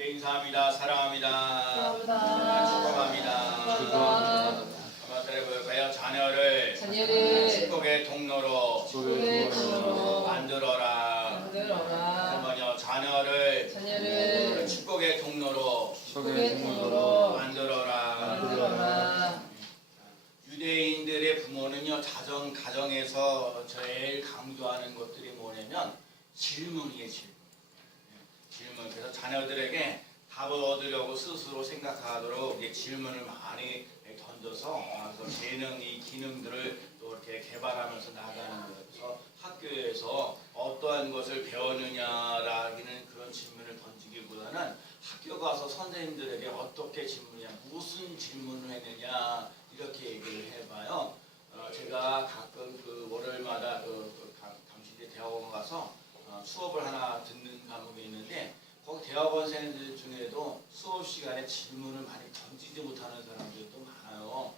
주께 인사합니다. 사랑합니다. 감사합니다. 축복합니다. 축복합니다. 아마들의 볼까요? 자녀를 축복의 통로로 만들어라. 그러면요 자녀를 축복의 통로로 만들어라. 유대인들의 부모는요 가정에서 제일 강조하는 것들이 뭐냐면 질문이에요. 질문. 그래서 자녀들에게 답을 얻으려고 스스로 생각하도록 질문을 많이 던져서 그래서 재능이 기능들을 또 이렇게 개발하면서 나가는 거예요. 그래서 학교에서 어떠한 것을 배웠느냐라는 그런 질문을 던지기보다는 학교 가서 선생님들에게 어떻게 질문이냐, 무슨 질문을 했느냐 이렇게 얘기를 해봐요. 제가 가끔 그 월요일마다 당신들 대학원 가서 수업을 하나 듣는 과목이 있는데 거기 대학원생들 중에도 수업 시간에 질문을 많이 던지지 못하는 사람들도 많아요.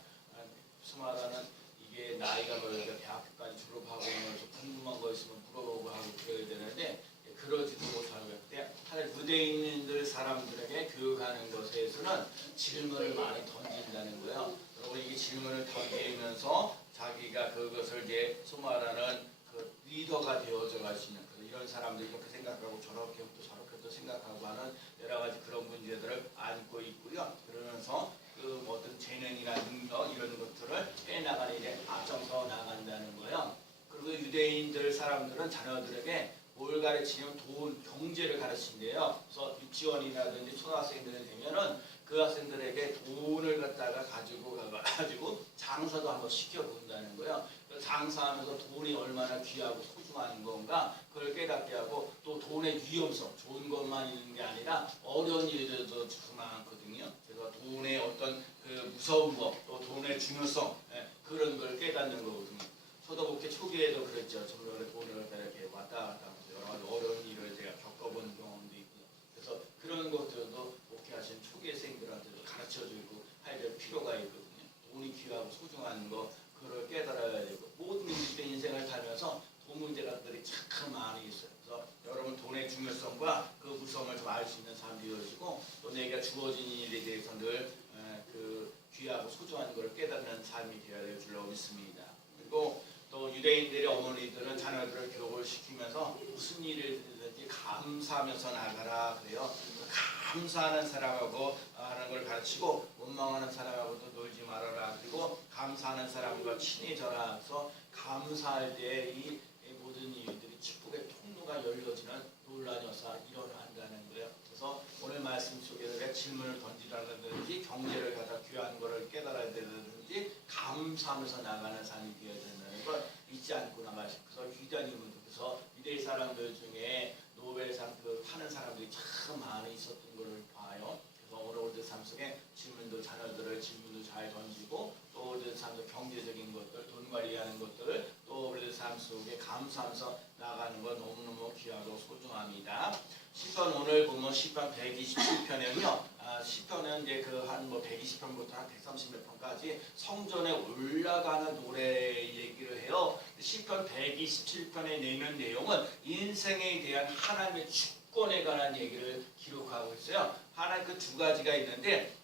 수많은 이게 나이가 뭐니까 대학교까지 졸업하고 나서 궁금한 거 있으면 물어보고 하고 그래야 되는데 그러지도 못하는 거예요. 근데 하여튼 유대인들 사람들에게 교육하는 것에서는 질문을 많이 던진다는 거예요. 그리고 이게 질문을 던지면서 자기가 그것을 이제 소말하는 그 리더가 되어져 갈 수 있는 이런 사람들이 이렇게 생각하고 저렇게 또 생각하고 하는 여러 가지 그런 문제들을 안고 있고요. 그러면서 그 어떤 재능이나 능력 이런 것들을 빼나가는 일에 앞장서 나간다는 거예요. 그리고 유대인들 사람들은 자녀들에게 뭘 가르치냐면 돈, 경제를 가르친대요. 그래서 유치원이라든지 초등학생들이 되면은 그 학생들에게 돈을 갖다가 가지고 장사도 한번 시켜본다는 거예요. 장사하면서 돈이 얼마나 귀하고 소중한 건가 그걸 깨닫게 하고 또 돈의 위험성, 좋은 것만 있는 게 아니라 어려운 일들도 참 많거든요. 그래서 돈의 어떤 그 무서운 것, 또 돈의 중요성 그런 걸 깨닫는 거거든요. 저도 그렇게 초기에도 그랬죠. 정말 돈을 이렇게 왔다 갔다 하면서 여러 가지 어려운 일을 제가 겪어본 경험도 있고요. 그래서 그런 것들도 목회하신 초기생들한테도 가르쳐주고 해야 될 필요가 있거든요. 돈이 귀하고 소중한 거 그걸 깨달아야 되고 모든 인류의 인생을 살면서 돈 문제들이 참 많이 있어요. 그래서 여러분 돈의 중요성과 그 무서움을 좀 알 수 있는 삶이 되어지고 또 내가 주어진 일에 대해서 늘 그 귀하고 소중한 걸 깨닫는 삶이 되어야 될 줄로 믿습니다. 그리고 또 유대인들의 어머니들은 자녀들을 교육을 시키면서 무슨 일이든지 감사하면서 나가라 그래요. 감사하는 사람하고 하는 걸 가르치고 원망하는 사람하고도 놀지 말아라. 그리고 감사하는 사람과 친해져라. 그래서 감사할 때 이 모든 일들이 축복의 통로가 열려지는 놀라운 역사가 일어난다는 거예요. 그래서 오늘 말씀 속에 질문을 던지라든지 경제를 갖다 귀한 것을 깨달아야 되든지 감사하면서 나가는 삶이 되어야 된다는 걸 잊지 않고 나가시고 그래서 유다님은 그래서 유대 사람들 중에 노벨상 하는 사람들이 참 많이 있었던 것을 봐요. 그래서 오늘 삶 속에 질문도 자녀들을 질문도 잘 던지고 또 우리 삶 속 경제적인 것들, 돈 관리하는 것들, 또 우리 삶 속에 감사하면서 나가는 것 너무너무 귀하고 소중합니다. 시편 오늘 보면 시편 127편에는요. 시편은 이제 그 한 뭐 120편부터 한 130몇 편까지 성전에 올라가는 노래 얘기를 해요. 시편 127편에 내는 내용은 인생에 대한 하나님의 주권에 관한 얘기를 기록하고 있어요. 하나님 그 두 가지가 있는데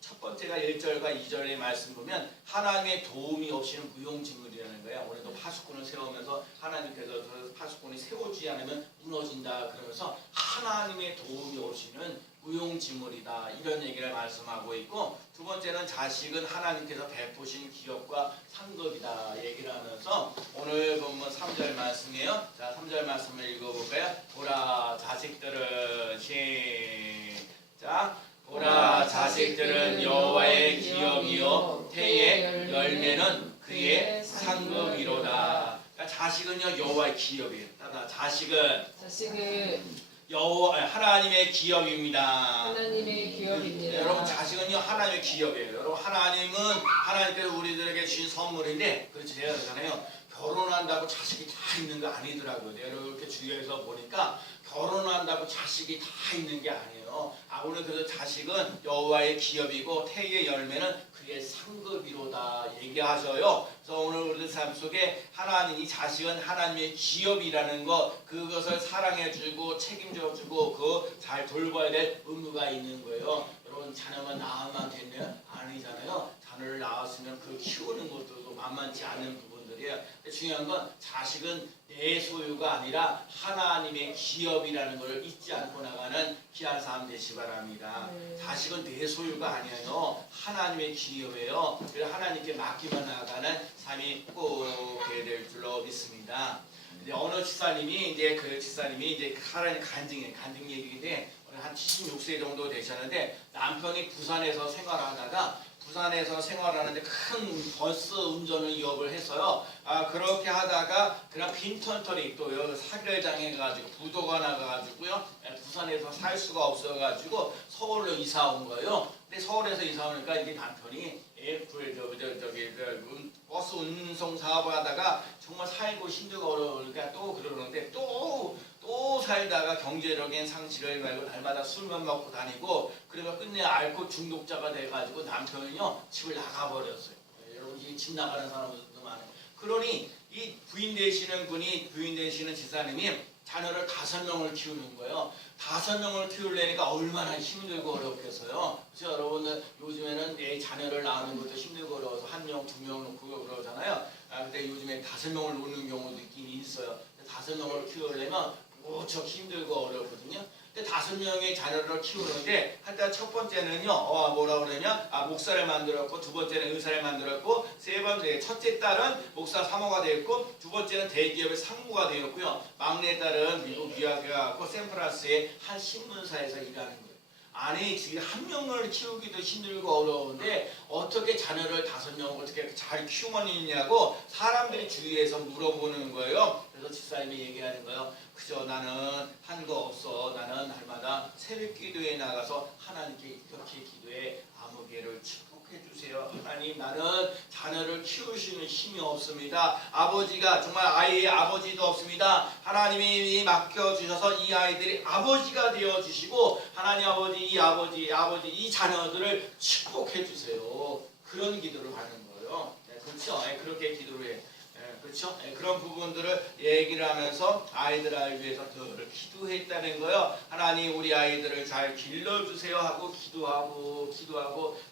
첫 번째가 1절과 2절의 말씀 보면 하나님의 도움이 없이는 무용지물이라는 거예요. 오늘도 파수꾼을 세우면서 하나님께서 파수꾼이 세우지 않으면 무너진다 그러면서 하나님의 도움이 없이는 무용지물이다 이런 얘기를 말씀하고 있고 두 번째는 자식은 하나님께서 베푸신 기업과 상급이다 얘기를 하면서 오늘 본문 3절 말씀이에요. 자 3절 말씀을 읽어볼까요? 보라 자식들은 시작 보라 자식들은 여호와의 기업이요 태의 열매는 그의 상급이로다. 그러니까 자식은요 여호와의 기업이에요. 자식은 하나님의 기업입니다. 여러분 자식은요 하나님의 기업이에요. 여러분 하나님은 하나님께서 우리들에게 주신 선물인데 그렇지 제가 그러잖아요. 결혼한다고 자식이 다 있는 거 아니더라고요. 내가 이렇게 주위에서 보니까 결혼한다고 자식이 다 있는 게 아니에요. 오늘 그래서 자식은 여호와의 기업이고 태의 열매는 그의 상급이로다 얘기하셔요. 그래서 오늘 우리 삶 속에 하나님, 이 자식은 하나님의 기업이라는 것, 그것을 사랑해주고 책임져주고 그 잘 돌봐야 될 의무가 있는 거예요. 여러분, 자녀만 낳으면 됐냐? 아니잖아요. 자녀를 낳았으면 그 키우는 것도 만만치 않은 부분들이에요. 중요한 건 자식은 내 소유가 아니라 하나님의 기업이라는 것을 잊지 않고 나가는 귀한 삶 되시 바랍니다. 자식은 내 소유가 아니에요. 하나님의 기업이에요. 그래서 하나님께 맡기만 나가는 삶이 꼭 되어야 될 줄로 믿습니다. 근데 어느 집사님이 이제 하나님 간증 얘기인데 한 76세 정도 되셨는데 남편이 부산에서 생활하는데 큰 버스 운전을 이업을 했어요. 그렇게 하다가 그냥 빈턴터리 또 사별 당해가지고 부도가 나가가지고요. 부산에서 살 수가 없어가지고 서울로 이사 온 거예요. 근데 서울에서 이사 오니까 이제 남편이 버스 운송 사업을 하다가 정말 살고 힘들고 어려우니까 또 그러는데 또 살다가 경제적인 상실을 말고 날마다 술만 먹고 다니고 그래서 끝내 알코올 중독자가 돼가지고 남편은요 집을 나가버렸어요. 여러분 이 집 나가는 사람들도 많아요. 그러니 이 부인 되시는 집사님이 자녀를 5명을 키우는 거예요. 5명을 키우려니까 얼마나 힘들고 어렵겠어요. 그래서 여러분들 요즘에는 내 자녀를 낳는 것도 힘들고 어려워서 1명, 2명 놓고 그러잖아요. 근데 요즘에 5명을 놓는 경우도 있긴 있어요. 5명을 키우려면 무척 힘들고 어렵거든요. 근데 5명의 자녀를 키우는데 일단 첫 번째는요, 뭐라 그러냐면 목사를 만들었고, 두 번째는 의사를 만들었고, 세 번째 첫째 딸은 목사 사모가 되었고, 두 번째는 대기업의 상무가 되었고요. 막내 딸은 미국 유학에 가고 샌프란시스의 한 신문사에서 일하는 거예요. 아니 지금 1명을 키우기도 힘들고 어려운데 어떻게 자녀를 5명을 어떻게 잘 키우면 있냐고 사람들이 주위에서 물어보는 거예요. 그래서 집사님이 얘기하는 거예요. 그저 나는 한 거 없어. 나는 날마다 새벽 기도에 나가서 하나님께 이렇게 기도해 아무개를 축복해 주세요. 하나님, 나는 자녀를 키우시는 힘이 없습니다. 아버지가 정말 아이의 아버지도 없습니다. 하나님이 맡겨주셔서 이 아이들이 아버지가 되어주시고 하나님 아버지 이 자녀들을 축복해 주세요. 그런 기도를 하는 거예요. 그렇죠? 그렇게 기도를 해. 그렇죠? 그런 부분들을 얘기를 하면서 아이들을 위해서 늘 기도했다는 거예요. 하나님 우리 아이들을 잘 길러주세요 하고 기도하고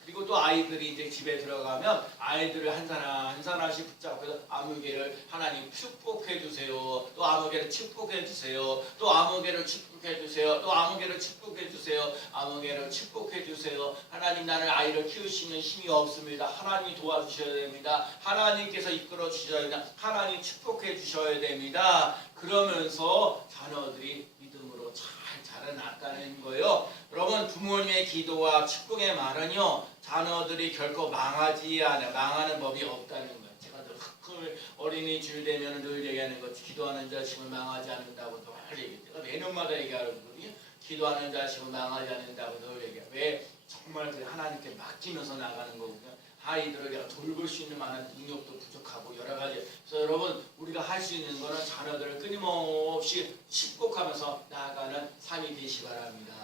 그리고 또 아이들이 이제 집에 들어가면 아이들을 한 사람씩 붙잡고 아무개를 하나님 축복해 주세요. 또 아무개를 축복해 주세요. 또 아무개를 축복해 주세요. 또 아무개를 축복해 주세요. 아무개를 축복해 주세요. 하나님 나는 아이를 키우시는 힘이 없습니다. 하나님이 도와주셔야 됩니다. 하나님께서 이끌어 주셔야 됩니다. 하나님 축복해 주셔야 됩니다. 그러면서 자녀들이 믿음으로 잘 자라나가는 거예요. 여러분 부모님의 기도와 축복의 말은요 자녀들이 결코 망하는 법이 없다는 거예요. 제가 늘 어린이 주일 되면 늘 얘기하는 것 기도하는 자식은 망하지 않는다고 늘 얘기해요. 제가 매년마다 얘기하거든요. 기도하는 자식은 망하지 않는다고 늘 얘기해요. 왜? 정말 하나님께 맡기면서 나가는 거거든요. 아이들을 내가 돌볼 수 있는 많은 능력도 부족하고 여러 가지. 그래서 여러분 우리가 할 수 있는 거는 자녀들을 끊임없이 축복하면서 나아가는 삶이 되시 바랍니다.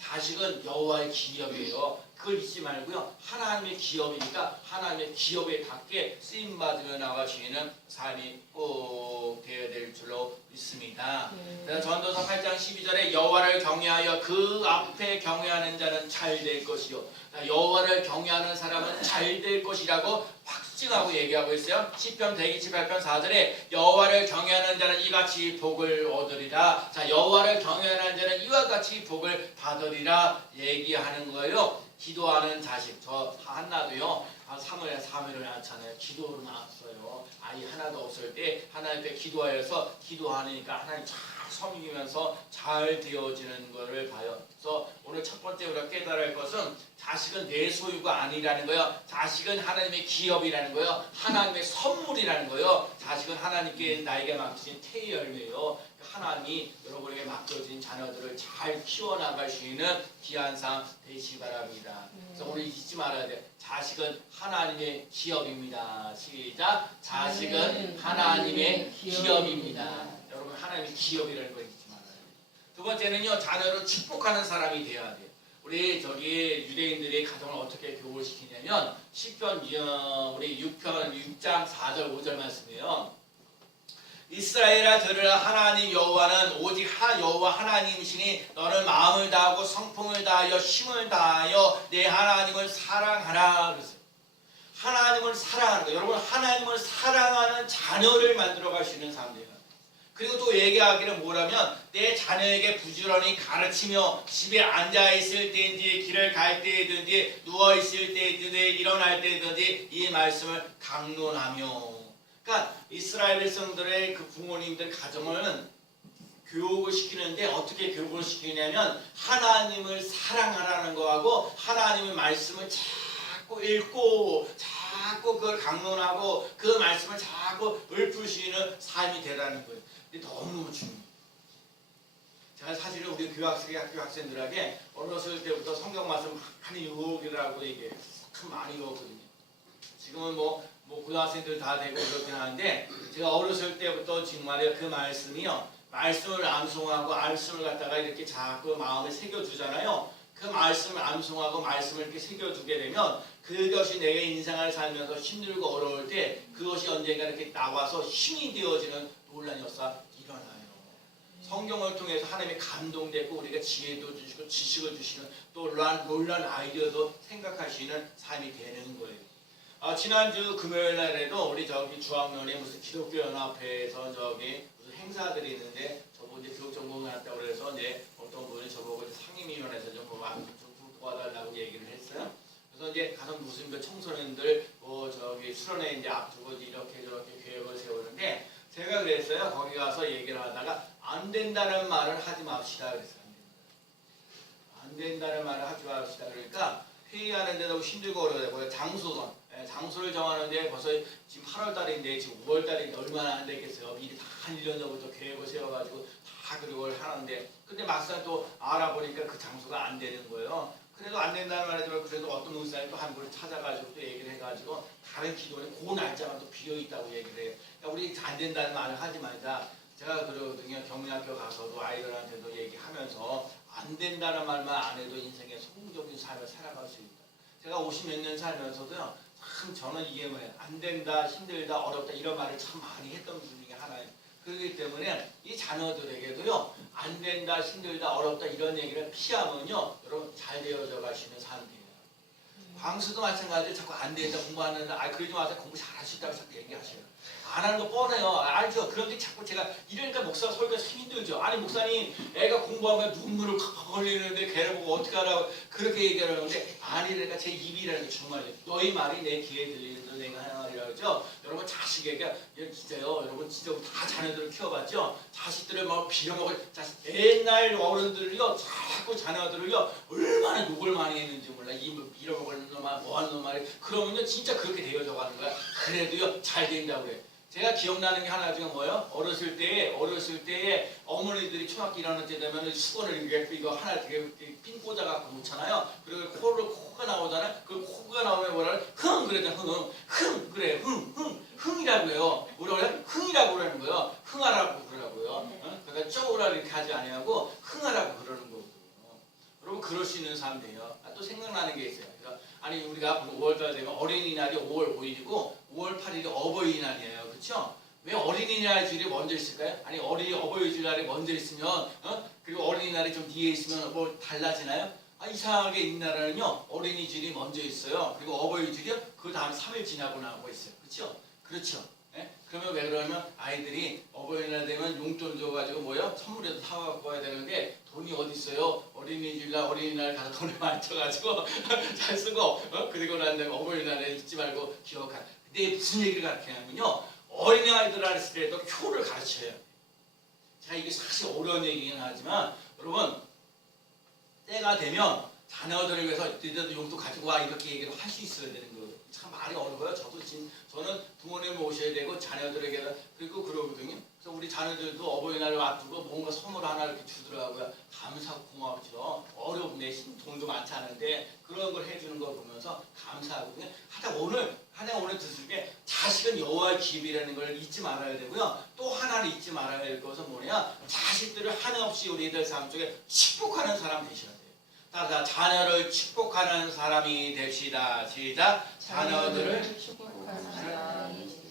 자식은 여호와의 기업이에요. 그걸 잊지 말고요. 하나님의 기업이니까 하나님의 기업에 받게 쓰임 받으며 나가시는 삶이 꼭 되어야 될 줄로 믿습니다. 전도서 8장 12절에 여호와를 경외하여 그 앞에 경외하는 자는 잘 될 것이요. 여호와를 경외하는 사람은 잘 될 것이라고 확증하고 얘기하고 있어요. 시편 128편 4절에 여호와를 경외하는 자는 이같이 복을 얻으리라. 자, 여호와를 경외하는 자는 이와 같이 복을 받으리라 얘기하는 거예요. 기도하는 자식, 저 한나도요. 사무엘을 낳잖아요. 기도로 낳았어요. 아이 하나도 없을 때 하나님께 기도하여서 기도하니까 하나님 잘 섬기면서 잘 되어지는 것을 봐요. 그래서 오늘 첫 번째 우리가 깨달을 것은 자식은 내 소유가 아니라는 거예요. 자식은 하나님의 기업이라는 거예요. 하나님의 선물이라는 거예요. 자식은 하나님께 나에게 맡기신 태의 열매요. 하나님이 여러분에게 맡겨진 자녀들을 잘 키워나갈 수 있는 귀한 삶 되시기 바랍니다. 그래서 오늘 잊지 말아야 돼. 자식은 하나님의 기업입니다. 시작. 자식은 하나님의 기업입니다. 여러분 하나님의 기업이라는 걸 잊지 말아야 돼. 두 번째는요, 자녀를 축복하는 사람이 되어야 돼요. 우리 유대인들의 가정을 어떻게 교육시키냐면 시편 우리 6장 4절 5절 말씀이에요. 이스라엘아 들으라. 하나님 여호와는 오직 여호와 하나님이시니 너는 마음을 다하고 성품을 다하여 힘을 다하여 내 하나님을 사랑하라. 그랬어요. 하나님을 사랑하는 거예요. 여러분 하나님을 사랑하는 자녀를 만들어갈 수 있는 사람들이에요. 그리고 또 얘기하기를 뭐라면 내 자녀에게 부지런히 가르치며 집에 앉아있을 때든지 길을 갈 때든지 누워있을 때든지 일어날 때든지 이 말씀을 강론하며. 그러니까 이스라엘 백성들의 그 부모님들 가정을 교육을 시키는데 어떻게 교육을 시키냐면 하나님을 사랑하라는 거하고 하나님의 말씀을 자꾸 읽고 자꾸 그걸 강론하고 그 말씀을 자꾸 읊으시는 삶이 되라는 거예요. 근데 너무너무 중요해요. 제가 사실은 우리 학교 학생들에게 어렸을 때부터 성경 말씀 많이 읽으라고 얘기해요. 참 많이 읽었거든요. 지금은 뭐 고등학생들 다 되고 그렇긴 하는데 제가 어렸을 때부터 정말 그 말씀이요. 말씀을 암송하고 말씀을 갖다가 이렇게 자꾸 마음에 새겨주잖아요. 그 말씀을 암송하고 말씀을 이렇게 새겨주게 되면 그것이 내 인생을 살면서 힘들고 어려울 때 그것이 언젠가 이렇게 나와서 힘이 되어지는 놀라운 역사 일어나요. 성경을 통해서 하나님의 감동되고 우리가 지혜도 주시고 지식을 주시는 또 놀라운 아이디어도 생각할 수 있는 삶이 되는 거예요. 지난주 금요일 날에도 우리 주학년에 무슨 기독교 연합회에서 무슨 행사들이 있는데 저보고 이제 교육 전공을 했다고 그래서 어떤 분이 저보고 상임위원회에서 좀 도와달라고 얘기를 했어요. 그래서 이제 가서 무슨 그 청소년들 수련회 이제 앞두고 이렇게 저렇게 계획을 세우는데 제가 그랬어요. 거기 가서 얘기를 하다가 안 된다는 말을 하지 맙시다 그랬어요. 안 된다는 말을 하지 맙시다. 그러니까 회의하는데 너무 힘들고 어려워요. 장소를 정하는데 벌써 지금 8월달인데 지금 5월달인데 얼마나 안 되겠어요. 미리 다 한 1년 전부터 계획을 세워가지고 다 그걸 하는데 근데 막상 또 알아보니까 그 장소가 안 되는 거예요. 그래도 안 된다는 말이지만 그래도 어떤 목사님이 또 한 분을 찾아가지고 또 얘기를 해가지고 다른 기도원에 그 날짜가 또 비어있다고 얘기를 해요. 그러니까 우리 안 된다는 말을 하지 말자. 제가 그러거든요. 경리학교 가서도 아이들한테도 얘기하면서 안 된다는 말만 안 해도 인생의 성공적인 삶을 살아갈 수 있다. 제가 50몇 년 살면서도요. 참 저는 이게 뭐예요. 안 된다, 힘들다, 어렵다 이런 말을 참 많이 했던 분 중에 하나예요. 그렇기 때문에 이 자녀들에게도요. 안 된다, 힘들다, 어렵다 이런 얘기를 피하면요. 여러분 잘 되어져 가시는 삶이 돼요. 광수도 마찬가지로 자꾸 안 된다, 공부하는데 그러지 마세요. 공부 잘할 수 있다고 자꾸 얘기하셔요. 안 하는 거 뻔해요. 알죠? 그런데 자꾸 제가 이러니까 목사가 설교가 힘들죠. 아니 목사님 애가 공부하면 눈물을 팍팍 흘리는데 걔를 보고 어떻게 하라고 그렇게 얘기를 하는데 아니니까 제 입이라는 게 정말요. 너희 말이 내 귀에 들리는 내가 하는 말이라고 그러죠. 여러분 자식에게 진짜요. 여러분 진짜 다 자녀들을 키워봤죠. 자식들을 막 빌어먹을 자식 옛날 어른들을요. 자꾸 자녀들을요. 얼마나 욕을 많이 했는지 몰라. 이 빌어먹을 놈아 뭐하는 놈아 그러면요 진짜 그렇게 되어져 가는 거야. 그래도요 잘 된다고 그래. 제가 기억나는 게 하나 중에 뭐예요? 어렸을 때에 어머니들이 초등학교 1학년 때 되면 수건을 이거 하나 되게 핀 꽂아갖고 놓잖아요. 그리고 코가 나오잖아요. 그 코가 나오면 뭐라 그래? 흥! 그러잖아. 흥! 그래. 흥이라고 해요. 뭐라고 그래? 흥이라고 그러는 거예요. 흥하라고 그러라고요. 그러니까 쪼우라 이렇게 하지 아니하고 흥하라고 그러는 거거든요. 여러분 그럴 수 있는 사람들이에요. 또 생각나는 게 있어요. 아니 우리가 5월달 되면 어린이날이 5월 5일이고 5월 8일이 어버이날이에요. 그렇죠? 왜 어린이날 주일이 먼저 있을까요? 아니 어버이날이 먼저 있으면 그리고 어린이날이 좀 뒤에 있으면 뭐 달라지나요? 이상하게 이 나라는요 어린이 주일이 먼저 있어요. 그리고 어버이 주일이요 그 다음 3일 지나고 나고 있어요. 그렇죠? 그렇죠? 네? 그러면 왜 그러면 아이들이 어버이날 되면 용돈 줘가지고 뭐요? 선물에도 사갖고 와야 되는데 돈이 어디 있어요? 어린이날 가서 돈을 많이 쳐가지고 잘 쓰고 그리고 난 다음에 어버이날에 잊지 말고 기억하라. 근데 무슨 얘기를 가르치냐면요 어린아이들 어렸을 때도 효를 가르쳐요. 제가 이게 사실 어려운 얘기긴 하지만 여러분 때가 되면 자녀들을 위해서 너희들도 용돈 가지고 와 이렇게 얘기를 할 수 있어야 되는 거예요. 참 말이 어려워요. 저는 부모님 모셔야 되고 자녀들에게 그리고 그러거든요. 그래서 우리 자녀들도 어버이날을 앞두고 뭔가 선물 하나 이렇게 주더라고요. 감사하고 고맙죠. 어려운데 돈도 많지 않은데 그런 걸 해주는 거 보면서 감사하거든요. 하나 오늘 듣을 게 자식은 여호와의 기업이라는 걸 잊지 말아야 되고요. 또 하나를 잊지 말아야 될 것은 뭐냐? 자식들을 한없이 우리들 삶 속에 축복하는 사람 되셔야 돼요. 따라서 자녀를 축복하는 사람이 됩시다. 시작. 자녀들을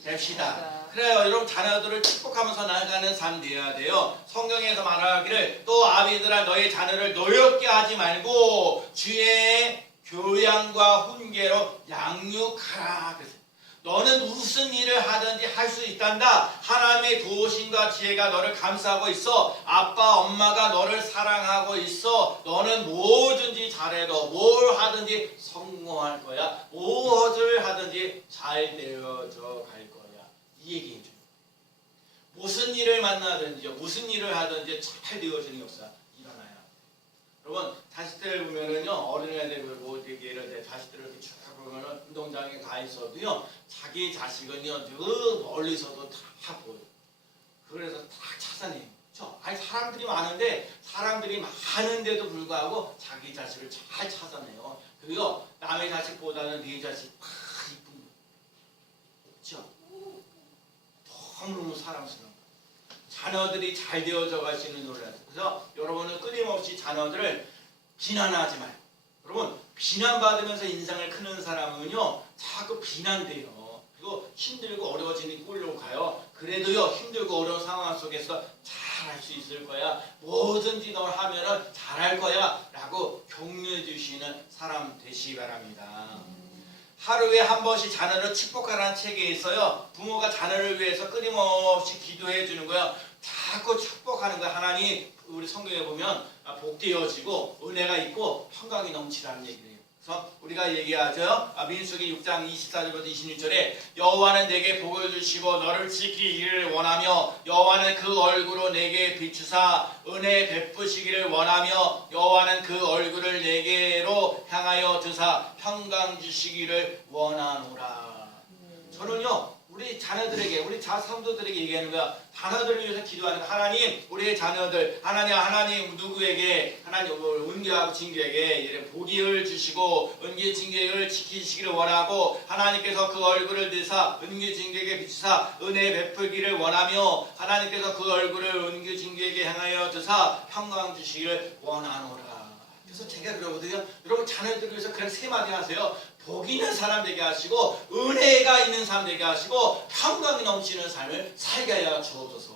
됩시다. 그래요. 여러분 자녀들을 축복하면서 나아가는 삶 되어야 돼요. 성경에서 말하기를 또 아비들아 너희 자녀를 노엽게 하지 말고 주의 교양과 훈계로 양육하라. 그래서 너는 무슨 일을 하든지 할 수 있단다. 하나님의 도우심과 지혜가 너를 감싸고 있어. 아빠 엄마가 너를 사랑하고 있어. 너는 뭐든지 잘해도 뭘 하든지 성공할 거야. 무엇을 하든지 잘 되어져 갈 거야. 이 얘기해줘요. 무슨 일을 만나든지 무슨 일을 하든지 잘 되어지는 역사 일어나요. 여러분 자식들 보면은요 어린애들 뭐 되게 예를 들어 자식들을 이렇게 쭉 보면은 운동장에 가 있어도요 자기 자식은요 저 멀리서도 다 보여. 그래서 다 찾아내요. 그렇죠? 아니 사람들이 많은데도 불구하고 자기 자식을 잘 찾아내요. 그리고 남의 자식보다는 네 자식 다 이쁜 거. 그렇죠? 너무너무 사랑스러운 거. 자녀들이 잘 되어져 가시는 노래. 그래서 여러분은 끊임없이 자녀들을 비난하지 마요. 여러분 비난받으면서 인생을 크는 사람은요 자꾸 비난돼요. 그리고 힘들고 어려워지는 꼴로 가요. 그래도요 힘들고 어려운 상황 속에서 잘할 수 있을 거야. 뭐든지 너 하면은 잘할 거야 라고 격려해 주시는 사람 되시기 바랍니다. 하루에 한 번씩 자녀를 축복하라는 책에 있어요. 부모가 자녀를 위해서 끊임없이 기도해 주는 거예요. 자꾸 축복하는 거야. 하나님 우리 성경에 보면 복되어지고 은혜가 있고 평강이 넘치라는 얘기를 해요. 그래서 우리가 얘기하죠. 민수기 6장 24절부터 26절에 여호와는 내게 복을 주시고 너를 지키기를 원하며 여호와는 그 얼굴로 내게 비추사 은혜 베푸시기를 원하며 여호와는 그 얼굴을 내게로 향하여 드사 평강 주시기를 원하노라. 저는요 우리 자녀들에게 우리 성도들에게 얘기하는 거야. 자녀들을 위해서 기도하는 거야. 하나님 우리의 자녀들 하나님 누구에게 하나님 은교하고 징계에게 복을 주시고 은교 징계를 지키시기를 원하고 하나님께서 그 얼굴을 드사 은교 징계에게 비추사 은혜 베풀기를 원하며 하나님께서 그 얼굴을 은교 징계에게 향하여 드사 평강 주시기를 원하노라. 그래서 제가 그러거든요. 여러분 자녀들을 위해서 그냥 세 마디 하세요. 복 있는 사람 되게 하시고 은혜가 있는 사람 되게 하시고 평강이 넘치는 삶을 살게 하여 주옵소서.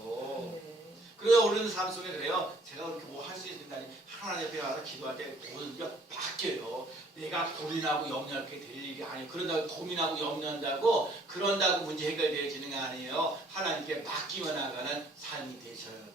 그래서 우리는 삶 속에 그래요. 제가 그렇게 뭐 할 수 있는다니 하나님 앞에 와서 기도할 때 모든 게 바뀌어요. 내가 고민하고 염려하게 될 일이 아니에요. 그런다고 고민하고 염려한다고 그런다고 문제 해결되어지는 게 아니에요. 하나님께 맡기며 나가는 삶이 되셔야 돼요.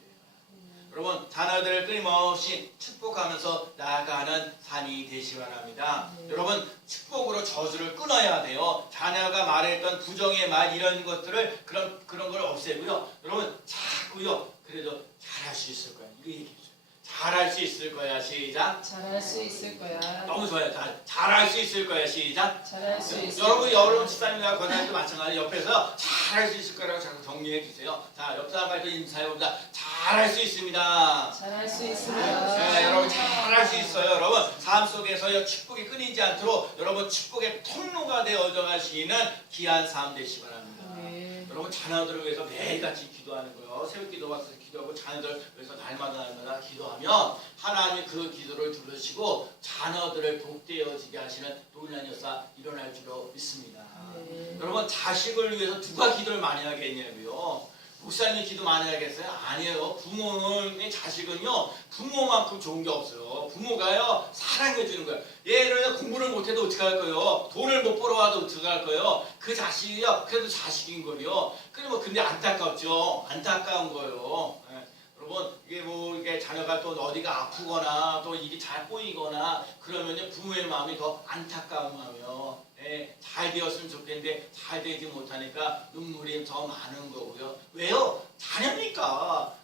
여러분 자녀들을 끊임없이 축복하면서 나아가는 삶이 되시기 바랍니다. 여러분 축복으로 저주를 끊어야 돼요. 자녀가 말했던 부정의 말 이런 것들을 그런 걸 없애고요. 여러분 자꾸요 그래도 잘할 수 있을 거야. 이거 얘기해줘요. 잘할 수 있을 거야. 시작. 잘할 수 있을 거야. 너무 좋아요. 잘할 수 있을 거야. 시작. 잘할 수 있을 여러분 집사님과 권사님도 마찬가지 옆에서 잘할 수 있을 거라고 자꾸 격려해 주세요. 자, 옆 사람한테 인사해봅니다. 잘할 수 있습니다. 잘할 수 있습니다. 네, 여러분 잘할 수 있어요. 여러분 삶 속에서 축복이 끊이지 않도록 여러분 축복의 통로가 되어져 가시는 귀한 삶 되시기 바랍니다. 네. 여러분 자녀들을 위해서 매일같이 기도하는 거예요. 새벽 기도가 기도하고 자녀들 위해서 날마다 기도하면 하나님이 그 기도를 들으시고 자녀들을 복되어지게 하시는 놀라운 역사 일어날 줄로 믿습니다. 네. 여러분 자식을 위해서 누가 기도를 많이 하겠냐고요. 목사님이 기도 많이 하겠어요? 아니에요. 부모의 자식은요 부모만큼 좋은 게 없어요. 부모가요 사랑해 주는 거예요. 예를 들어 공부를 못해도 어떻게 할 거예요? 돈을 못 벌어와도 어떻게 할 거예요? 그 자식이요 그래도 자식인 거예요. 근데 안타깝죠. 안타까운 거예요. 네. 여러분 이게 뭐 이게 자녀가 또 어디가 아프거나 또 일이 잘 꼬이거나 그러면요 부모의 마음이 더 안타까운 마음이요. 예, 잘 되었으면 좋겠는데 잘 되지 못하니까 눈물이 더 많은 거고요. 왜요? 자녀니까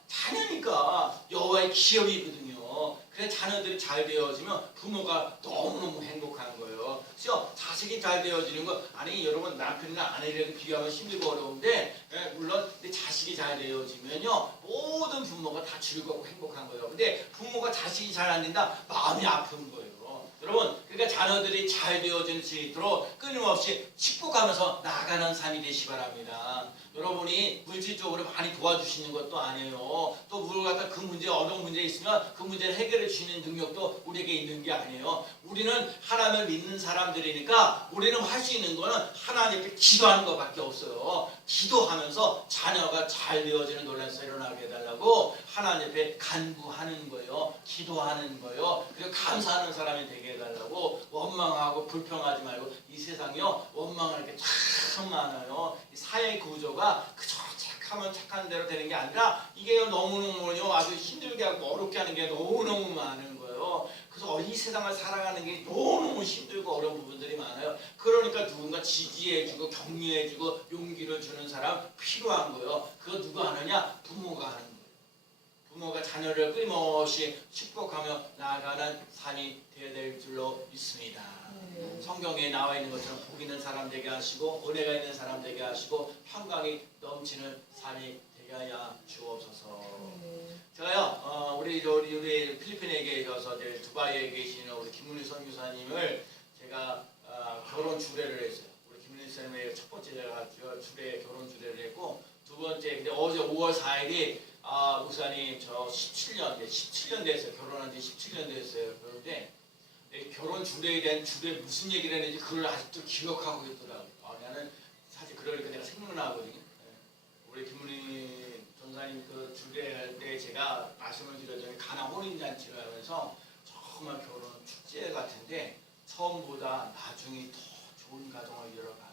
여호와의 기업이거든요. 그래서 자녀들이 잘 되어지면 부모가 너무너무 행복한 거예요. 그렇죠? 자식이 잘 되어지는 거 아니 여러분 남편이나 아내를 비교하면 힘들고 어려운데 물론 자식이 잘 되어지면요 모든 부모가 다 즐겁고 행복한 거예요. 근데 부모가 자식이 잘 안 된다 마음이 아픈 거예요. 여러분 그러니까 자녀들이 잘 되어질 수 있도록 끊임없이 축복하면서 나아가는 삶이 되시 바랍니다. 여러분이 물질적으로 많이 도와주시는 것도 아니에요. 또 물 갖다 그 문제 어려운 문제 있으면 그 문제를 해결해 주시는 능력도 우리에게 있는 게 아니에요. 우리는 하나님을 믿는 사람들이니까 우리는 할 수 있는 거는 하나님께 기도하는 것밖에 없어요. 기도하면서 자녀가 잘 되어지는 논란에서 일어나게 해달라고 하나님 앞에 간구하는 거예요. 기도하는 거예요. 그리고 감사하는 사람이 되게 해달라고 원망하고 불평하지 말고 이 세상이요 원망할 게 참 많아요. 이 사회 구조가 그저 착하면 착한 대로 되는 게 아니라 이게 너무너무 아주 힘들게 하고 어렵게 하는 게 너무너무 많은 거예요. 그래서 이 세상을 살아가는 게 너무너무 힘들고 어려운 부분들이 많아요. 그러니까 누군가 지지해주고 격려해주고 용기를 주는 사람 필요한 거예요. 그거 누가 하느냐? 부모가 하는 거예요. 부모가 자녀를 끊임없이 축복하며 나아가는 삶이 되어야 될 줄로 믿습니다. 성경에 나와 있는 것처럼 복 있는 사람 되게 하시고 은혜가 있는 사람 되게 하시고 평강이 넘치는 삶이 되게 하여 주옵소서. 제가요 우리 필리핀에 계셔서 이제 두바이에 계시는 우리 김문희 선교사님을 제가 결혼 주례를 했어요. 우리 김문희 선생님의 첫 번째 제가 주례 결혼 주례를 했고 두 번째 근데 어제 5월 4일이 목사님 저 17년 됐어요. 결혼한 지 17년 됐어요. 그런데 결혼 주례에 대한 주례 무슨 얘기를 했는지 그걸 아직도 기억하고 있더라고요. 나는 사실 그러니까 내가 생각나거든요. 우리 김문희 전사님 그 주례할 때 제가 말씀을 드렸더니 가나 혼인잔치를 하면서 정말 결혼 축제 같은데 처음보다 나중에 더 좋은 가정을 이뤄가라.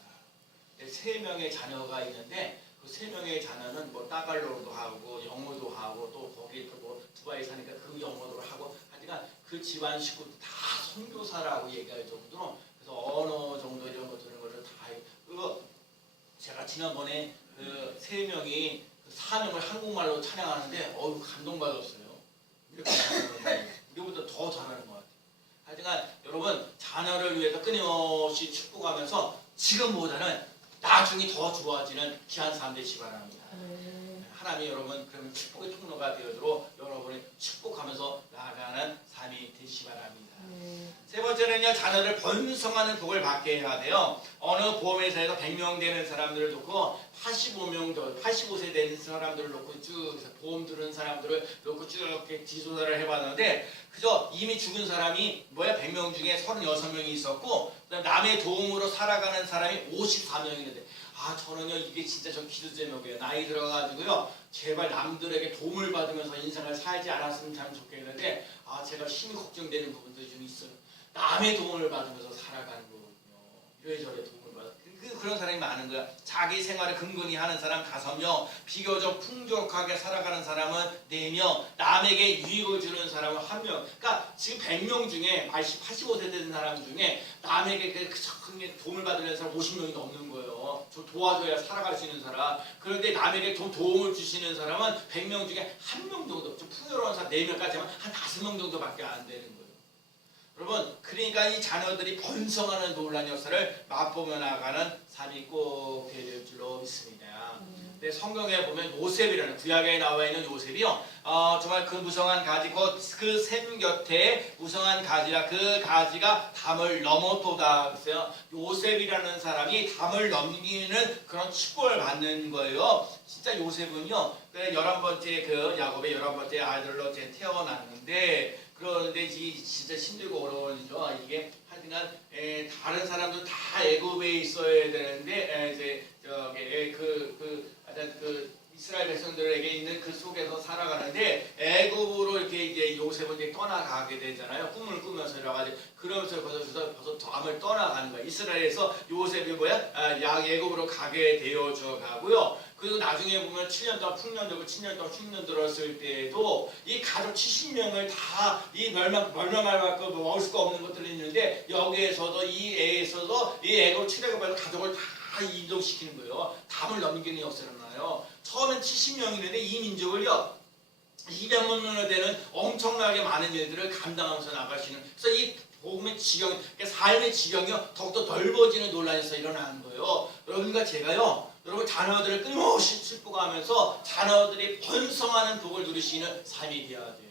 3명의 자녀가 있는데 그 3명의 자녀는 뭐 따갈로도 하고 영어도 하고 또 거기 뭐 두바이 사니까 그 영어도 하고 하여간 그 집안 식구도 다 선교사라고 얘기할 정도로 그래서 언어 정도 이런 거 들은 거를 다 그리고 제가 지난번에 그 3명이 그 사명을 한국말로 찬양하는데 감동받았어요. 이렇게 우리보다 더 잘하는 것 같아요. 하여간 여러분 자녀를 위해서 끊임없이 축복하면서 지금보다는 나중에 더 좋아지는 귀한 삶 되시기 바랍니다. 하나님이 여러분 그러면 축복의 통로가 되어도록 여러분이 축복하면서 나아가는 삶이 되시기 바랍니다. 세 번째는요 자녀를 번성하는 복을 받게 해야 돼요. 어느 보험회사에서 100명 되는 사람들을 놓고 85세 되는 사람들을 놓고 쭉 보험 들은 사람들을 놓고 쭉 이렇게 지조사를 해봤는데 그저 이미 죽은 사람이 100명 중에 36명이 있었고 그다음 남의 도움으로 살아가는 사람이 54명이는데 저는요 이게 진짜 저 기도 제목이에요. 나이 들어가지고요 제발 남들에게 도움을 받으면서 인생을 살지 않았으면 참 좋겠는데 제가 심히 걱정되는 부분들이 좀 있어요. 남의 도움을 받으면서 살아가는 거거든요. 이래저래 도움을 받아. 그런 사람이 많은 거야. 자기 생활을 근근히 하는 사람 5명, 비교적 풍족하게 살아가는 사람은 4명, 남에게 유익을 주는 사람은 1명. 그러니까 지금 100명 중에 85세 된 사람 중에 남에게 도움을 받으는 사람 50명이 넘는 거예요. 도와줘야 살아갈 수 있는 사람. 그런데 남에게 도움을 주시는 사람은 100명 중에 1명 정도, 좀 풍요로운 사람 4명까지만 한 5명 정도밖에 안 되는 거예요. 여러분 그러니까 이 자녀들이 번성하는 놀라운 역사를 맛보며 나가는 삶이 꼭 되어야 될 줄로 믿습니다. 근데 성경에 보면 요셉이라는 구약에 나와 있는 요셉이요 정말 그 무성한 가지 그 샘 곁에 무성한 가지라 그 가지가 담을 넘었도다 그랬어요. 요셉이라는 사람이 담을 넘기는 그런 축복을 받는 거예요. 진짜 요셉은요 11번째 그 야곱의 11번째 아들로 태어났는데 그런데 진짜 힘들고 어려워지죠. 이게 하여간 다른 사람도 다 애굽에 있어야 되는데 이제 그 이스라엘 백성들에게 있는 그 속에서 살아가는데 애굽으로 이렇게 이제 요셉은 이제 떠나가게 되잖아요. 꿈을 꾸면서 이래가지고 그러면서 벌써 담을 떠나가는 거야. 이스라엘에서 요셉이 애굽으로 가게 되어져 가고요. 그리고 나중에 보면 7년 동안 풍년 되고 7년 동안 흉년 들었을 때에도 이 가족 70명을 다 이 멸망할 만큼 먹을 수가 없는 것들이 있는데 여기에서도 이 애에서도 이 애고 체력을 받아서 가족을 다 이동시키는 거예요. 담을 넘기는 역사를 나요. 처음엔 70명이는데 이 민족을요 200만 되는 엄청나게 많은 일들을 감당하면서 나가시는 그래서 이 복음의 지경, 그러니까 삶의 지경이요 더욱더 넓어지는 논란에서 일어나는 거예요. 여러분과 제가요 여러분 자녀들을 끊임없이 축복하면서 자녀들이 번성하는 복을 누리시는 삶이 되어야 돼요.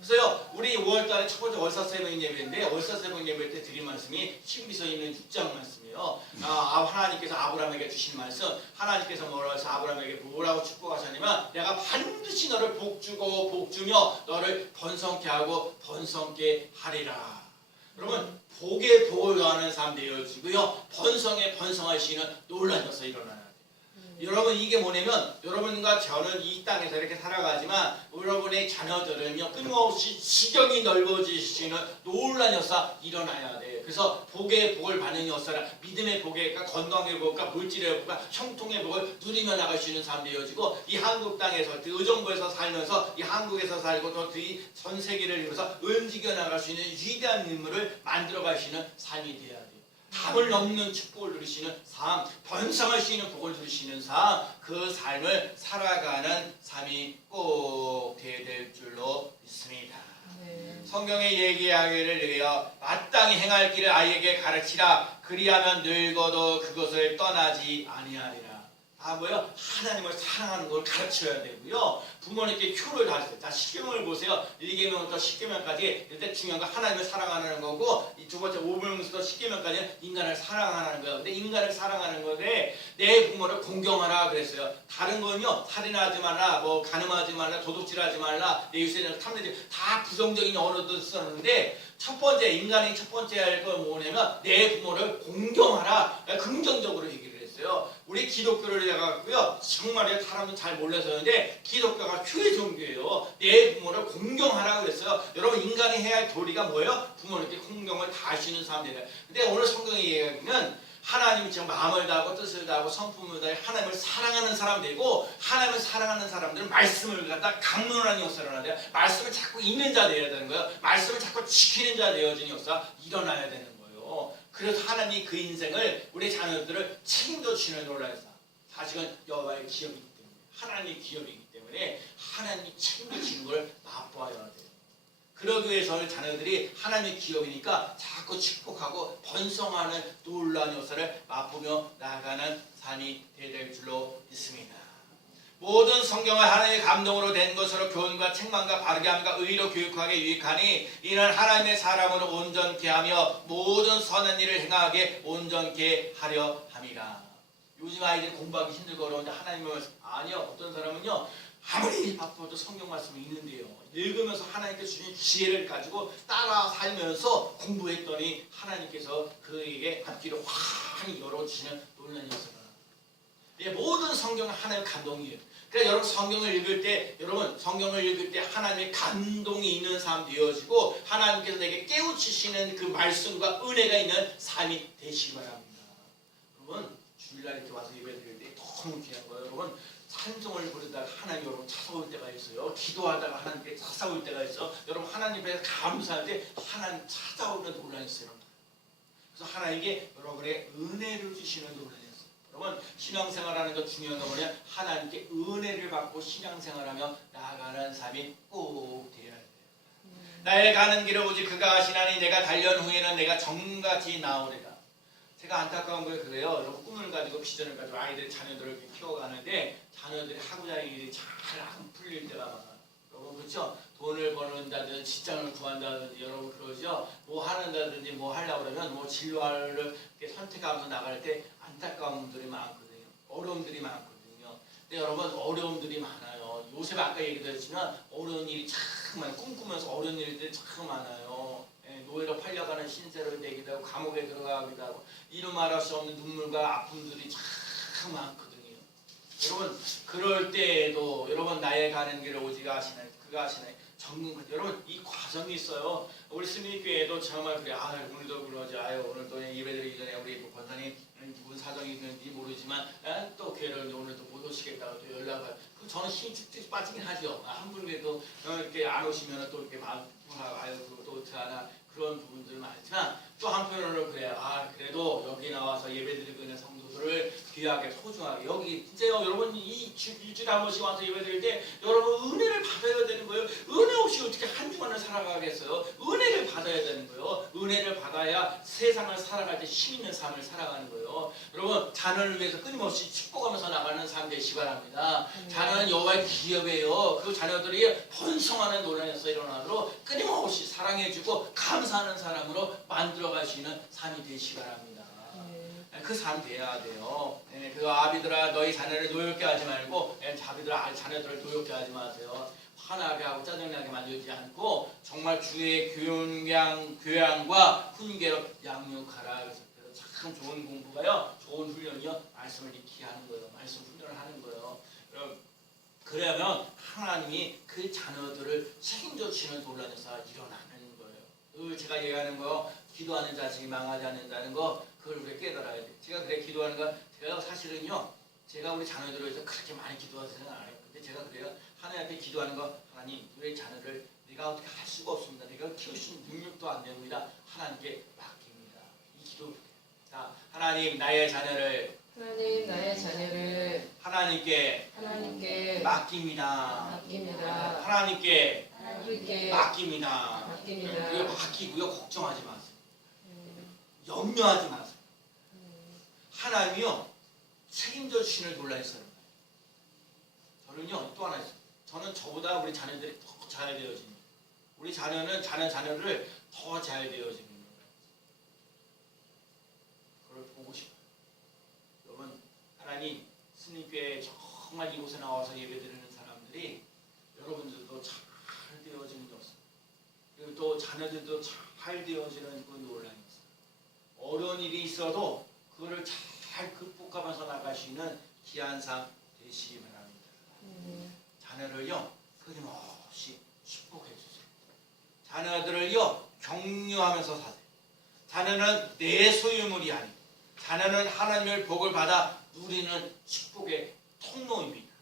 그래서요 우리 5월달에 첫 번째 월사새벽 예배인데 월사새벽 예배 때 드린 말씀이 신비서 있는 6장 말씀이에요. 하나님께서 아브라함에게 주신 말씀 하나님께서 뭐라고 해서 아브라함에게 뭐라고 축복하셨냐면 내가 반드시 너를 복주고 복주며 너를 번성케 하고 번성케 하리라. 여러분 복에 복을 더하는 삶 되어지고요 번성에 번성하시는 놀라운 역사 일어나요. 여러분 이게 뭐냐면 여러분과 저는 이 땅에서 이렇게 살아가지만 여러분의 자녀들은요 끊임없이 지경이 넓어지시는 놀라운 역사 일어나야 돼요. 그래서 복의 복을 받는 역사라 믿음의 복과 건강의 복과 물질의 복과 형통의 복을 누리며 나갈 수 있는 삶 되어지고 이 한국 땅에서 의정부에서 살면서 이 한국에서 살고 또 이 전 세계를 이루면서 움직여 나갈 수 있는 위대한 인물을 만들어 가시는 삶이 되어야 돼요. 담을 넘는 축복을 누리시는 삶, 번성할 수 있는 복을 누리시는 삶, 그 삶을 살아가는 삶이 꼭 되어야 될 줄로 믿습니다. 성경에 얘기하기를 위하여 마땅히 행할 길을 아이에게 가르치라. 그리하면 늙어도 그것을 떠나지 아니하리라. 뭐요? 하나님을 사랑하는 걸 가르쳐야 되고요. 부모님께 효를 다하세요. 자, 10계명을 보세요. 1계명부터 10계명까지 일단 중요한 건 하나님을 사랑하는 거고 이 두 번째 5계명부터 10계명까지는 인간을 사랑하는 거예요. 근데 인간을 사랑하는 건데 내 부모를 공경하라 그랬어요. 다른 건요. 살인하지 말라, 뭐 간음하지 말라, 도둑질하지 말라, 내 유세는 탐내지 다 부정적인 언어도 썼는데 첫 번째 인간이 첫 번째 할 건 뭐냐면 내 부모를 공경하라. 긍정적으로 얘기를 했어요. 우리 기독교를 해갖고요 정말 사람은 잘 몰라서는데 기독교가 효의 종교예요. 내 부모를 공경하라 그랬어요. 여러분 인간이 해야 할 도리가 뭐예요? 부모님께 공경을 다하시는 사람들이에요. 근데 오늘 성경에 얘기하면 하나님이 지금 마음을 다하고 뜻을 다하고 성품을 다해 하나님을 사랑하는 사람들이고 하나님을 사랑하는 사람들은 말씀을 갖다 강론하는 역사를 하는 데요. 말씀을 자꾸 읽는 자 되어야 되는 거예요. 말씀을 자꾸 지키는 자 되어지는 역사 일어나야 되는 거예요. 그래서 하나님이 그 인생을 우리 자녀들을 책임져주시는 놀라에서 사실은 여호와의 기업이기 때문에 하나님의 기업이기 때문에 하나님이 책임져주시는 걸 맛보아야 돼요. 그러기 위해서는 자녀들이 하나님의 기업이니까 자꾸 축복하고 번성하는 놀라운 역사를 맛보며 나아가는 삶이 되어야 될 줄로 믿습니다. 모든 성경은 하나님의 감동으로 된 것으로 교훈과 책망과 바르게 함과 의로 교육하게 유익하니 이는 하나님의 사람으로 온전케 하며 모든 선한 일을 행하게 온전케 하려 함이라. 요즘 아이들이 공부하기 힘들고 어려운데 하나님의 말씀 아니요. 어떤 사람은요 아무리 바빠도 성경 말씀이 있는데요 읽으면서 하나님께 주신 지혜를 가지고 따라 살면서 공부했더니 하나님께서 그에게 앞길을 환히 열어주시는 놀라운 역사가 모든 성경은 하나님의 감동이에요. 그러니까 여러분 성경을 읽을 때 여러분 성경을 읽을 때 하나님의 감동이 있는 삶 되어지고 하나님께서 내게 깨우치시는 그 말씀과 은혜가 있는 삶이 되시기 바랍니다. 여러분 주일날 이렇게 와서 예배 드릴 때 너무 귀한 거예요. 여러분 찬송을 부르다가 하나님 여러분 찾아올 때가 있어요. 기도하다가 하나님께 찾아올 때가 있어. 여러분 하나님 앞에 감사할 때 하나님 찾아오는 논란이 있어요. 그래서 하나님께 여러분의 은혜를 주시는 논란이 있어요. 여러분 신앙생활하는 것 중요한 건 뭐냐? 하나님께 은혜를 받고 신앙생활하며 나아가는 삶이 꼭 되어야 돼요. 나의 가는 길을 오직 그가 아시나니 내가 단련 후에는 내가 정같이 나오리라. 제가 안타까운 게 그래요. 여러분 꿈을 가지고 비전을 가지고 아이들 자녀들을 키워가는데 자녀들이 하고자 하는 일이 잘 안 풀릴 때가 많아요. 여러분 그렇죠? 돈을 버는다든지 직장을 구한다든지 여러분 그러죠? 뭐 하는다든지 뭐 하려고 그러면 뭐 진로를 선택하면서 나갈 때 안타까움들이 많거든요. 어려움들이 많거든요. 근데 여러분 어려움들이 많아요. 요새 아까 얘기도 했지만 어려운 일이 참 많아요. 꿈꾸면서 어려운 일들이 참 많아요. 노예로 팔려가는 신세를 내기도 하고 감옥에 들어가기도 하고 이루 말할 수 없는 눈물과 아픔들이 참 많거든요. 여러분 그럴 때에도 여러분 나의 가는 길을 오직 아시나니 그가 아시나니 여러분 이 과정이 있어요. 우리 스님교회도 정말 그래. 오늘도 그러지. 오늘도 예배드리기 전에 우리 권사님 무슨 사정이 있는지 모르지만 또 교회를 오늘도 못 오시겠다고 또 연락을. 저는 힘이 쭉쭉 빠지긴 하죠. 한 분에도 이렇게 안 오시면 또 이렇게 마음 또 어떡하나 그런 부분들 많지만 또 한편으로는 그래요. 그래도 여기 나와서 예배드리고 있는 성도들을 귀하게 소중하게 여기 진짜요. 여러분 이 일주일에 한 번씩 와서 예배드릴 때 여러분 은혜를 받아야 되는 거예요. 은혜 없이 어떻게 한 주간을 살아가겠어요. 은혜를 받아야 되는 거예요. 은혜를 받아야 세상을 살아갈 때 힘 있는 삶을 살아가는 거예요. 여러분 자녀를 위해서 끊임없이 축복하면서 나가는 삶 되시기 바랍니다. 자녀는 여호와의 기업이에요. 그 자녀들이 번성하는 논란에서 일어나도록 끊임없이 사랑해주고 감사하는 사람으로 만들어갈 수 있는 삶이 되시기 바랍니다. 그 삶 돼야 돼요. 그 아비들아 너희 자녀를 노엽게 하지 말고 자비들아 자녀들을 노엽게 하지 마세요. 화나게 하고 짜증나게 만들지 않고 정말 주의 교양과 훈계로 양육하라. 그래서 참 좋은 공부가요. 좋은 훈련이요. 말씀을 익히게 하는 거예요. 말씀 훈련을 하는 거예요. 그러면 하나님이 그 자녀들을 책임져 주시는 놀라운 역사가 일어나는 거예요. 제가 얘기하는 거 기도하는 자식이 망하지 않는다는 거 그걸 우리가 깨달아야 돼. 제가 그래 기도하는 거 제가 사실은요. 제가 우리 자녀들을 위해서 그렇게 많이 기도하지는 않아요. 근데 제가 그래요. 하나님한테 기도하는 거 하나님 우리 자녀를 내가 어떻게 할 수가 없습니다. 내가 키울 수 있는 능력도 안 됩니다. 하나님께 맡깁니다. 이 기도. 자, 하나님 나의 자녀를 하나님께 맡깁니다. 하나님께 맡깁니다. 그리고 맡기고요. 걱정하지 마세요. 염려하지 마세요. 하나님이요. 책임져 주시는 놀라 있어요. 저는요. 또 하나 있어요. 저는 저보다 우리 자녀들이 더 잘 되어집니다. 우리 자녀는 자녀를 더 잘 되어집니다. 그걸 보고 싶어요. 여러분 하나님 스님교회 정말 이곳에 나와서 예배드리는 사람들이 여러분들도 잘 되어지는 것을 그리고 또 자녀들도 잘 되어지는 그 놀라운 것을 어려운 일이 있어도 그거를 잘 극복하면서 나갈 수 있는 귀한 삶 되시기 바랍니다. 자녀를요 끊임없이 축복해 주세요. 자녀들을요 격려하면서 사세요. 자녀는 내 소유물이 아니고 자녀는 하나님의 복을 받아 누리는 축복의 통로입니다.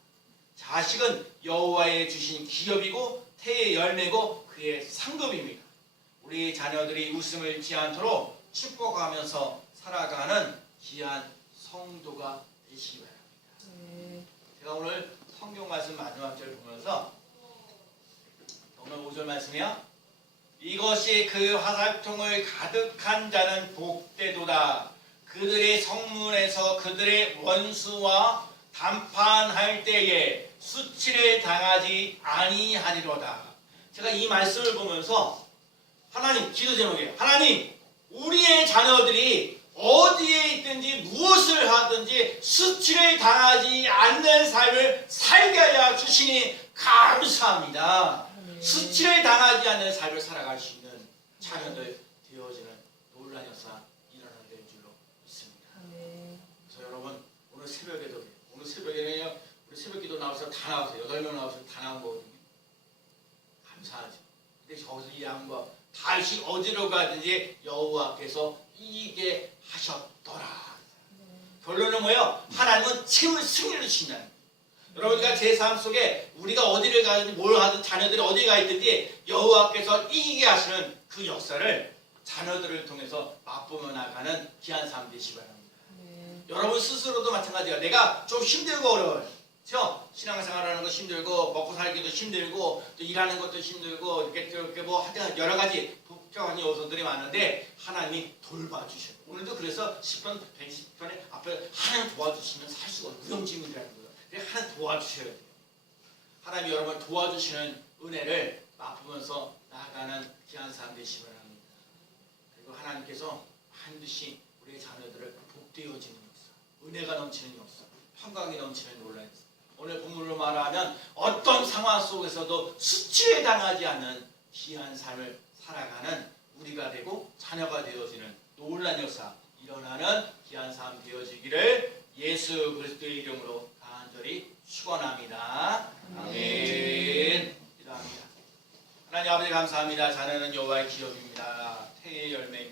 자식은 여호와의 주신 기업이고 태의 열매고 그의 상급입니다. 우리 자녀들이 웃음을 잃지 않도록 축복하면서 살아가는 귀한 성도가 되시기 바랍니다. 제가 오늘 성경 말씀 마지막 절 보면서 오늘 5절 말씀이요. 이것이 그 화살통을 가득한 자는 복되도다. 그들의 성문에서 그들의 원수와 담판할 때에 수치를 당하지 아니하리로다. 제가 이 말씀을 보면서 하나님 기도 제목이에요. 하나님 우리의 자녀들이 어디에 있든지 무엇을 하든지 수치를 당하지 않는 삶을 살게 하여 주시니 감사합니다. 수치를 당하지 않는 삶을 살아갈 수 있는 자녀들 되어지는 놀라운 역사 일어나게 될 줄로 믿습니다. 그래서 여러분 오늘 새벽에도 오늘 새벽에는요 우리 새벽기도 나와서 다 나왔어요. 8명 나와서 다 나온 거거든요. 감사하죠. 근데 거기서 이 양과 다시 어디로 가든지 여호와께서 이기게 하셨더라. 결론은 뭐예요? 하나님은 승리를 주신다는 거예요. 여러분과 제 삶 속에 우리가 어디를 가든지 뭘 하든 자녀들이 어디 가 있든지 여호와께서 이기게 하시는 그 역사를 자녀들을 통해서 맛보며 나가는 귀한 삶 되시기 바랍니다. 여러분 스스로도 마찬가지예요. 내가 좀 힘들고 어려워요. 그렇죠? 신앙생활하는 거 힘들고 먹고 살기도 힘들고 또 일하는 것도 힘들고 이렇게 뭐 하여튼 여러 가지 복잡한 요소들이 많은데 하나님이 돌봐주셔요. 오늘도 그래서 10편 120편에 앞에 하나님 도와주시면 살 수가 없어요. 무용지물이라는 거예요. 하나님 도와주셔야 돼요. 하나님이 여러분 도와주시는 은혜를 맛보면서 나아가는 귀한 삶 되시기 바랍니다. 그리고 하나님께서 반드시 우리의 자녀들을 복되어지는 역사, 은혜가 넘치는 역사, 평강이 넘치는 놀라운 역사. 오늘 본문으로 말하면 어떤 상황 속에서도 수치에 당하지 않는 귀한 삶을 살아가는 우리가 되고 자녀가 되어지는 놀라운 역사 일어나는 귀한 삶 되어지기를 예수 그리스도의 이름으로 간절히 축원합니다. 아멘. 기도합니다. 하나님 아버지 감사합니다. 자녀는 여호와의 기업입니다. 태의 열매입니다.